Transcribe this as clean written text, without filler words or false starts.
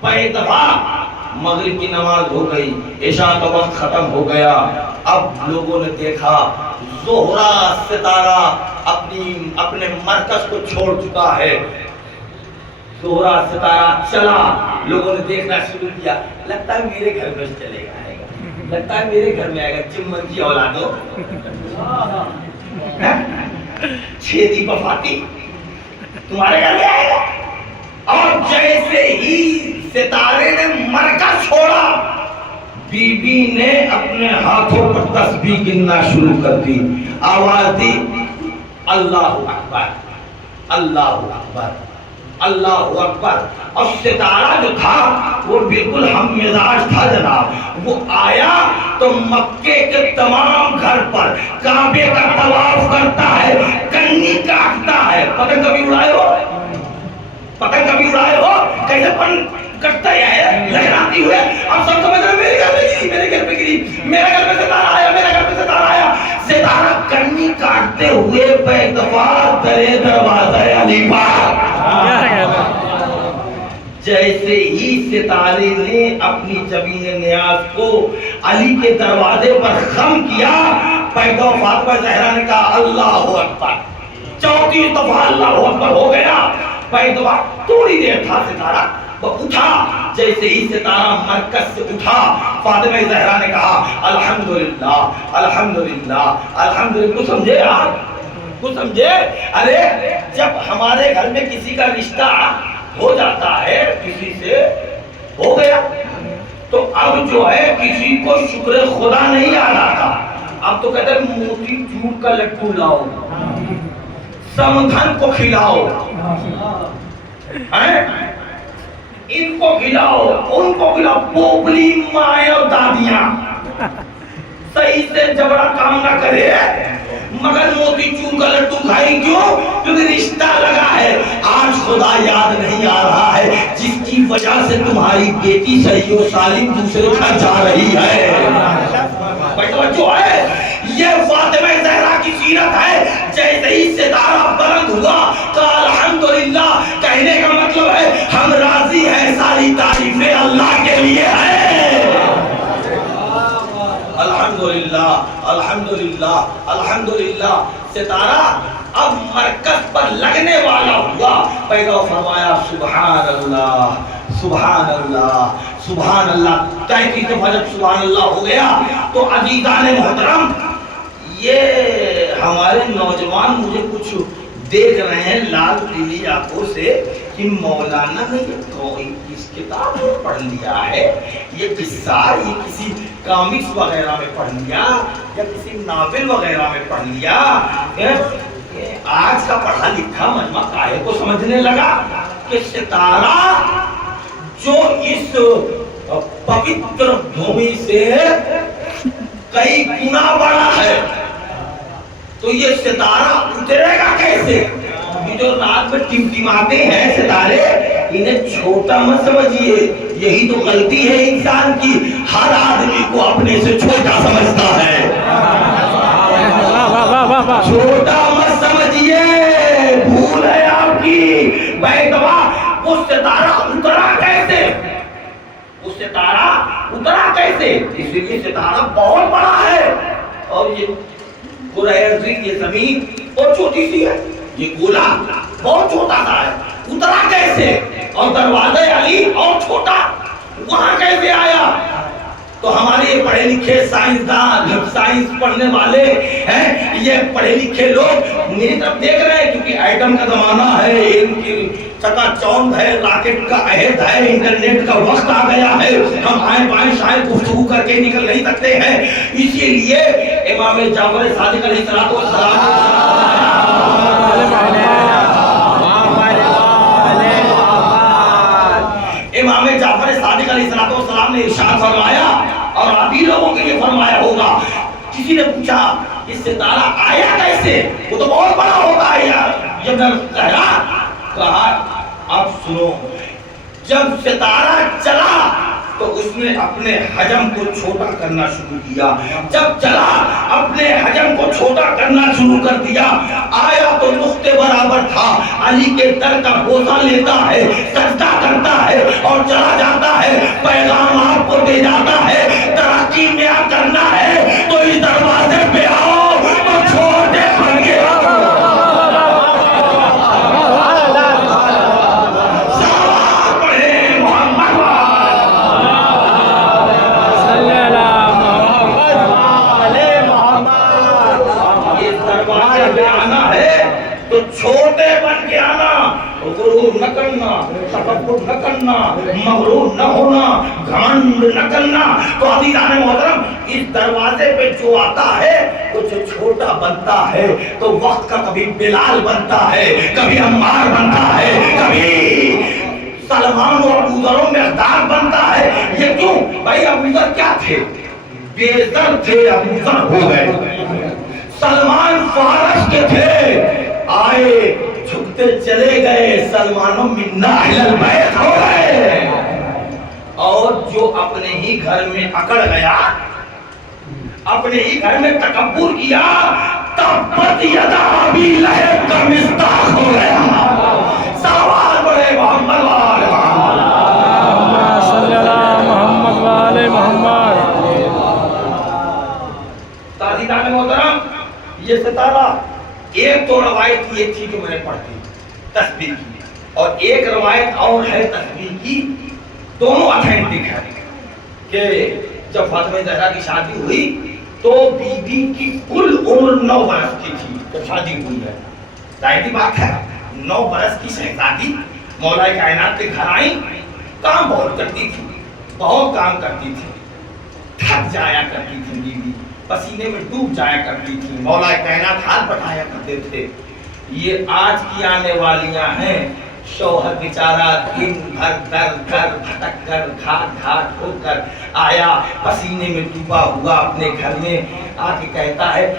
پہ دفعہ مغرب کی نماز ہو گئی، عشاء کا وقت ختم ہو گیا، اب لوگوں نے دیکھا زہرہ ستارہ اپنے مرکز کو چھوڑ چکا ہے، زہرہ ستارہ چلا، لوگوں نے دیکھنا شروع کیا، لگتا ہے میرے گھر میں چلے گا، آئے گا، لگتا ہے میرے گھر میں آئے گا، چمن کی اولادوں چھیدی بفاتی تمہارے گھر میں آئے گا۔ اور جیسے ہی ستارے نے مرکز چھوڑا، بی بی نے اپنے ہاتھوں پر تسبیح گننا شروع کر دی، آواز دی اللہ اکبر اللہ اکبر اللہ اکبر۔ اور ستارہ جو تھا وہ بالکل ہم مزاج تھا جناب، وہ آیا تو مکے کے تمام گھر پر کعبے کا طواف کرتا ہے، کنی کاٹتا ہے۔ پتنگ کبھی اڑائے ہو؟ پتنگ کبھی اڑائے ہو؟ کیسے پن کٹتا ہے لہراتی ہوئے؟ اب سب سمجھ رہے میرے گھر پہ گری، میرے گھر پہ گری، میرے گھر پہ ستارہ آیا، میرے گھر پہ ستارہ آیا۔ ستارہ کنی کاٹتے ہوئے بے دفعہ درے دروازہ علی پاک، جیسے ہی ستارے نے اپنی جبین نیاز کو علی کے دروازے پر خم کیا، پیدا فاطمہ زہرا نے کہا اللہ اکبر، چوتھی دفعہ اللہ اکبر ہو گیا، پیدا تھوڑی دیر تھا ستارہ، وہ اٹھا، جیسے ہی ستارہ مرکز سے اٹھا، فاطمہ زہرا نے کہا الحمدللہ الحمدللہ الحمدللہ۔ کچھ سمجھے آپ؟ کچھ سمجھے؟ ارے جب ہمارے گھر میں کسی کا رشتہ ہو جاتا ہے، کسی سے ہو گیا، تو اب جو ہے کسی کو شکر خدا نہیں یاد آتا، اب تو کہتے ہیں موتی چور کا لڈو لاؤ، سمدھن کو کھلاؤ، ان کو کھلاؤ ان کو کھلاؤ، پوپلی مائیں اور دادیاں صحیح سے جبڑا کام نہ کرے مگر موتی چور کا لڈو کھائیں، کیوں؟ کیونکہ رشتہ لگا ہے۔ آج خدا یاد نہیں آ رہا ہے جس کی وجہ سے تمہاری بیٹی صحیح و سالم دوسرے گھر جا رہی ہے۔ جو ہے یہ فاطمہ زہرا کی سیرت ہے۔ جیسے ہی ستارہ بلند ہوا تو الحمدللہ کہنے کا مطلب ہے ہم راضی ہیں، ساری تعریفیں اللہ کے لیے ہیں۔ الحمدللہ الحمدللہ الحمدللہ۔ ستارہ اب مرکز پر لگنے والا ہوا، پیدا فرمایا سبحان اللہ سبحان اللہ سبحان اللہ۔ 33 دفعہ جب سبحان اللہ ہو گیا تو عزیزان محترم، یہ ہمارے نوجوان مجھے کچھ دیکھ رہے ہیں لال پیلی آنکھوں سے کہ مولانا نے یہ کس کتاب میں پڑھ لیا ہے، یہ قصہ یہ کسی کامکس وغیرہ میں پڑھ لیا یا کسی ناول وغیرہ میں پڑھ لیا۔ آج کا پڑھا لکھا مجمع کاہے کو سمجھنے لگا کہ ستارہ جو اس پوتر بھومی سے کئی گنا بڑا ہے، تو یہ ستارہ اترے گا کیسے؟ یہ جو رات میں ٹمٹماتے ہیں ستارے، انہیں چھوٹا مت سمجھیے، یہی تو غلطی ہے انسان کی، ہر آدمی کو اپنے سے چھوٹا سمجھتا ہے۔ چھوٹا مت سمجھیے، بھول ہے آپ کی۔ بیدوا وہ ستارہ اترا کیسے؟ وہ ستارہ اترا کیسے؟ اس لیے ستارہ بہت بڑا ہے، اور یہ یہ زمین بہت چھوٹی سی ہے، یہ گولا بہت چھوٹا سا ہے، اترا کیسے؟ اور دروازہ علی اور چھوٹا، وہاں کیسے آیا؟ تو ہمارے یہ پڑھے لکھے سائنسدان، سائنس پڑھنے والے ہیں، یہ پڑھے لکھے لوگ میری طرف دیکھ رہے ہیں، کیونکہ ایٹم کا زمانہ ہے، علم کی چکا چوند ہے، راکٹ کا عہد ہے، انٹرنیٹ کا وقت آ گیا ہے، ہم آئیں بائیں شاید گفتگو کر کے نکل نہیں سکتے ہیں۔ اسی لیے امام جعفر صادق علیہ السلام امام جعفر صادق علیہ السلام نے ارشاد فرمایا، اور ابھی لوگوں کے لیے فرمایا ہوگا، کسی نے پوچھا کہ ستارہ آیا کیسے؟ وہ تو بہت بڑا ہوتا ہے یار، جب کہا اب سنو، جب ستارہ چلا تو اس نے اپنے حجم کو چھوٹا کرنا شروع کیا، جب چلا اپنے حجم کو چھوٹا کرنا شروع کر دیا، آیا تو نقطے برابر تھا، علی کے در کا بوسہ لیتا ہے، سجدہ کرتا ہے اور چلا جاتا نہ کرنا، مغرور نہ ہونا، گھمنڈ نہ کرنا۔ تو عزیزان محترم اس دروازے پہ جو آتا ہے کچھ چھوٹا بنتا ہے تو وقت کا کبھی بلال بنتا ہے، کبھی عمار بنتا ہے، کبھی سلمان و ابو ذر و مقداد بنتا ہے۔ یہ کیوں بھائی؟ ابو ذر کیا تھے؟ بے ذر تھے، ابو ذر ہو گئے۔ سلمان فارس کے تھے، آئے جھکتے چلے گئے، سلمان و منا اہل البیت ہو گئے۔ اور جو اپنے ہی گھر میں اکڑ گیا، اپنے ہی گھر میں تکبر کیا، تبت یدا ابی لہب کا مصداق ہو گیا۔ سوال بڑے محمد وآل محمد صلی اللہ محمد وآل محمد۔ تعزیران محترم یہ ستارہ ایک تو روایت یہ تھی جو میں نے پڑھی تسبیح کی، اور ایک روایت اور ہے تسبیح کی، دونوں اتھینٹک ہے کہ جب فاطمہ زہرا کی شادی ہوئی تو بی بی کی کل عمر 9 برس کی تھی جب شادی ہوئی ہے۔ ظاہر سی بات ہے 9 برس کی شہزادی مولا کائنات کے گھر آئی، کام بہت کرتی تھی، بہت کام کرتی تھی، تھک جایا کرتی تھی بی بی، پسینے میں ڈوب جایا کرتی تھی، مولا کائنات ہاتھ بٹھایا کرتے تھے۔ یہ آج کی آنے والیاں ہیں، شوہر بیچارہ دن بھر در در بھٹک کر گھاٹ گھاٹ ہو کر آیا، پسینے میں ڈوبا ہوا اپنے گھر میں آ کے کہتا ہے